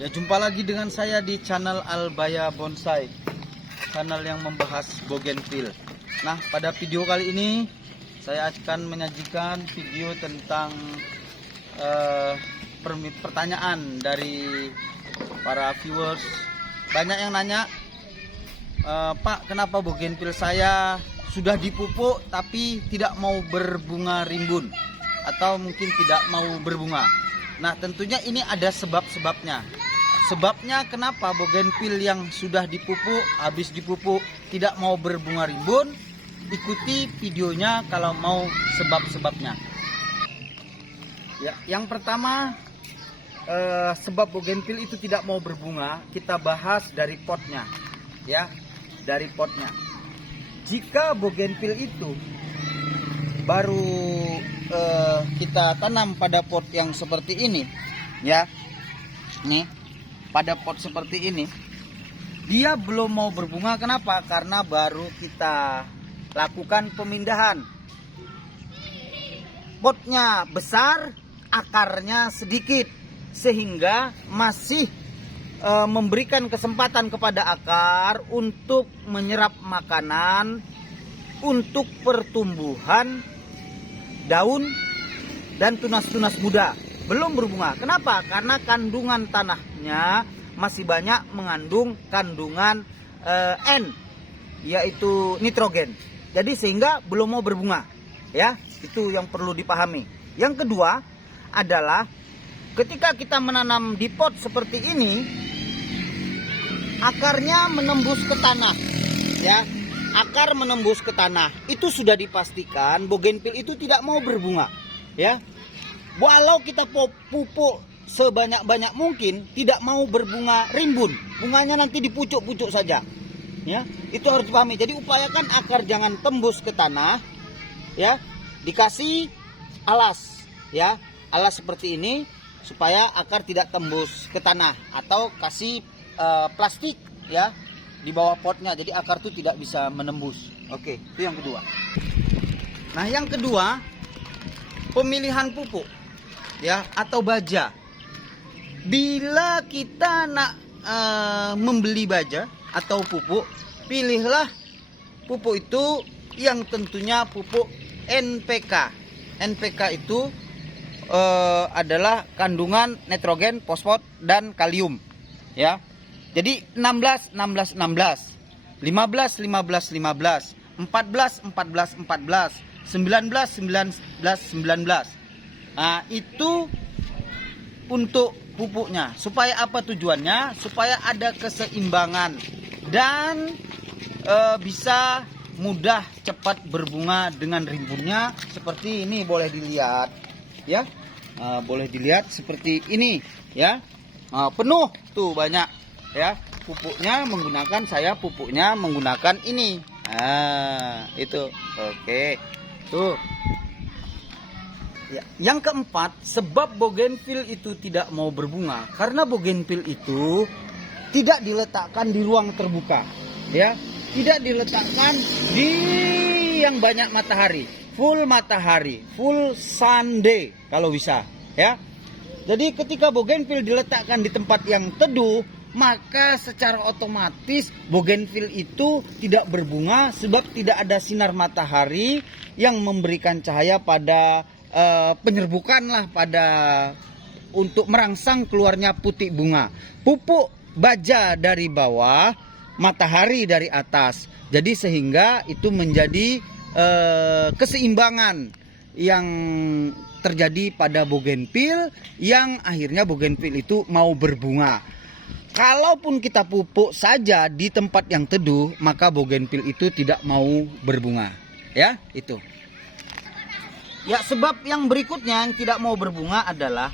Ya, jumpa lagi dengan saya di channel Albaya Bonsai, channel yang membahas bougainville. Nah, pada video kali ini saya akan menyajikan video tentang pertanyaan dari para viewers. Banyak yang nanya, Pak, kenapa bougainville saya sudah dipupuk tapi tidak mau berbunga rimbun, atau mungkin tidak mau berbunga. Nah, tentunya ini ada sebab-sebabnya. Sebabnya kenapa bougainville yang sudah dipupuk, habis dipupuk tidak mau berbunga rimbun? Ikuti videonya kalau mau sebab-sebabnya. Ya, yang pertama, sebab bougainville itu tidak mau berbunga, kita bahas dari potnya. Ya, dari potnya. Jika bougainville itu baru kita tanam pada pot yang seperti ini, ya, nih, pada pot seperti ini, dia belum mau berbunga. Kenapa? Karena baru kita lakukan pemindahan. Potnya besar, akarnya sedikit, sehingga masih memberikan kesempatan kepada akar untuk menyerap makanan untuk pertumbuhan daun dan tunas-tunas muda. Belum berbunga. Kenapa? Karena kandungan tanahnya masih banyak mengandung kandungan N, yaitu nitrogen. Jadi sehingga belum mau berbunga. Ya, itu yang perlu dipahami. Yang kedua adalah ketika kita menanam di pot seperti ini, akarnya menembus ke tanah. Ya, akar menembus ke tanah. Itu sudah dipastikan bougainville itu tidak mau berbunga. Ya. Walau kita pupuk sebanyak-banyak mungkin, tidak mau berbunga rimbun. Bunganya nanti di pucuk-pucuk saja. Ya, itu harus dipahami. Jadi upayakan akar jangan tembus ke tanah. Ya, dikasih alas, ya, alas seperti ini supaya akar tidak tembus ke tanah, atau kasih plastik, ya, di bawah potnya. Jadi akar itu tidak bisa menembus. Oke, itu yang kedua. Nah, yang kedua, pemilihan pupuk, ya, atau baja. Bila kita nak membeli baja atau pupuk, pilihlah pupuk itu yang tentunya pupuk NPK. NPK itu adalah kandungan nitrogen, fosfor, dan kalium. Ya, jadi 16, 16, 16, 15, 15, 15, 14, 14, 14, 19, 19, 19. Nah, itu untuk pupuknya. Supaya apa tujuannya? Supaya ada keseimbangan dan bisa mudah cepat berbunga dengan rimbunnya. Seperti ini, boleh dilihat, ya. Boleh dilihat seperti ini, ya. Penuh tuh, banyak, ya. Pupuknya menggunakan ini. Itu. Oke. Tuh. Ya. Yang keempat, sebab bougainville itu tidak mau berbunga karena bougainville itu tidak diletakkan di ruang terbuka, ya, tidak diletakkan di yang banyak matahari, full sun day kalau bisa, ya. Jadi ketika bougainville diletakkan di tempat yang teduh, maka secara otomatis bougainville itu tidak berbunga sebab tidak ada sinar matahari yang memberikan cahaya pada penyerbukan lah, pada untuk merangsang keluarnya putik bunga. Pupuk baja dari bawah, matahari dari atas. Jadi sehingga itu menjadi keseimbangan yang terjadi pada bougainville, yang akhirnya bougainville itu mau berbunga. Kalaupun kita pupuk saja di tempat yang teduh, maka bougainville itu tidak mau berbunga. Ya, itu. Ya, sebab yang berikutnya yang tidak mau berbunga adalah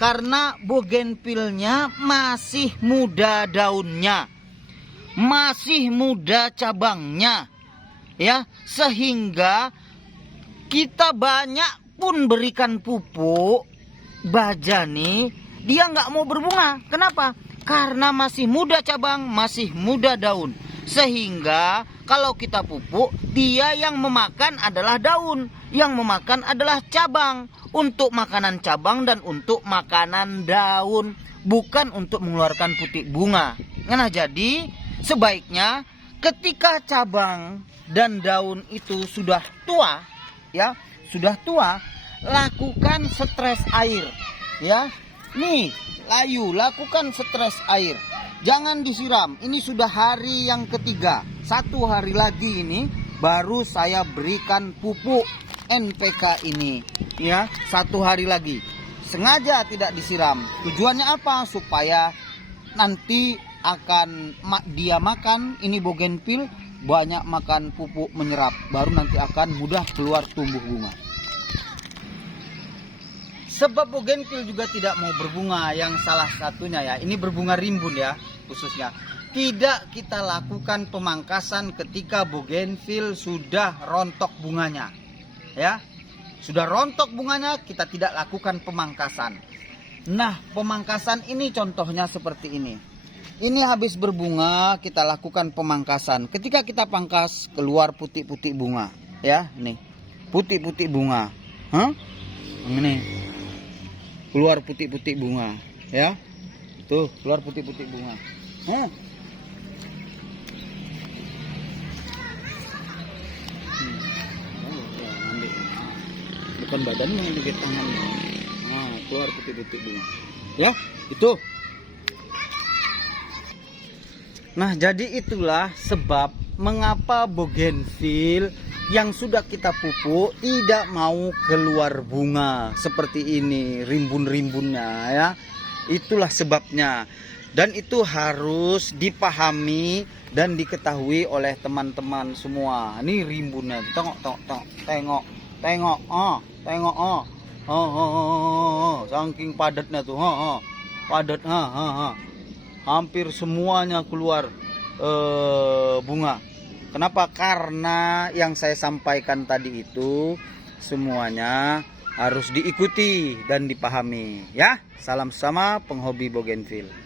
karena bougainville-nya masih muda daunnya, masih muda cabangnya, ya, sehingga kita banyak pun berikan pupuk baja nih, dia nggak mau berbunga. Kenapa? Karena masih muda cabang, masih muda daun, sehingga kalau kita pupuk, dia yang memakan adalah daun, yang memakan adalah cabang, untuk makanan cabang dan untuk makanan daun. bukan untuk mengeluarkan putik bunga. Nah, jadi sebaiknya ketika cabang dan daun itu sudah tua, ya, sudah tua, lakukan stres air, ya. Nih, layu, lakukan stres air. Jangan disiram. Ini sudah hari yang ketiga. 1 hari lagi ini baru saya berikan pupuk NPK ini, ya. 1 hari lagi. Sengaja tidak disiram. Tujuannya apa? Supaya nanti akan dia makan, ini bougainville banyak makan pupuk menyerap, baru nanti akan mudah keluar tumbuh bunga. Sebab bougainville juga tidak mau berbunga, yang salah satunya ya, ini berbunga rimbun ya khususnya. Tidak kita lakukan pemangkasan ketika bougainville sudah rontok bunganya, ya. Sudah rontok bunganya, kita tidak lakukan pemangkasan. Nah, pemangkasan ini contohnya seperti ini. Ini habis berbunga, kita lakukan pemangkasan. Ketika kita pangkas, keluar putik-putik bunga, ya, nih. Putik-putik bunga. Ini. Keluar putik-putik bunga, ya. Tuh, keluar putik-putik bunga. Bukan badannya yang di tangan. Nah, keluar putik-putik bunga. Ya, itu. Nah, jadi itulah sebab mengapa bougainville yang sudah kita pupuk tidak mau keluar bunga seperti ini, rimbun-rimbunnya, ya. Itulah sebabnya. Dan itu harus dipahami dan diketahui oleh teman-teman semua. Ini rimbunnya. Tengok. Saking padatnya tuh. Padat. Hampir semuanya keluar bunga. Kenapa? Karena yang saya sampaikan tadi itu semuanya harus diikuti dan dipahami, ya. Salam sama penghobi bougainville.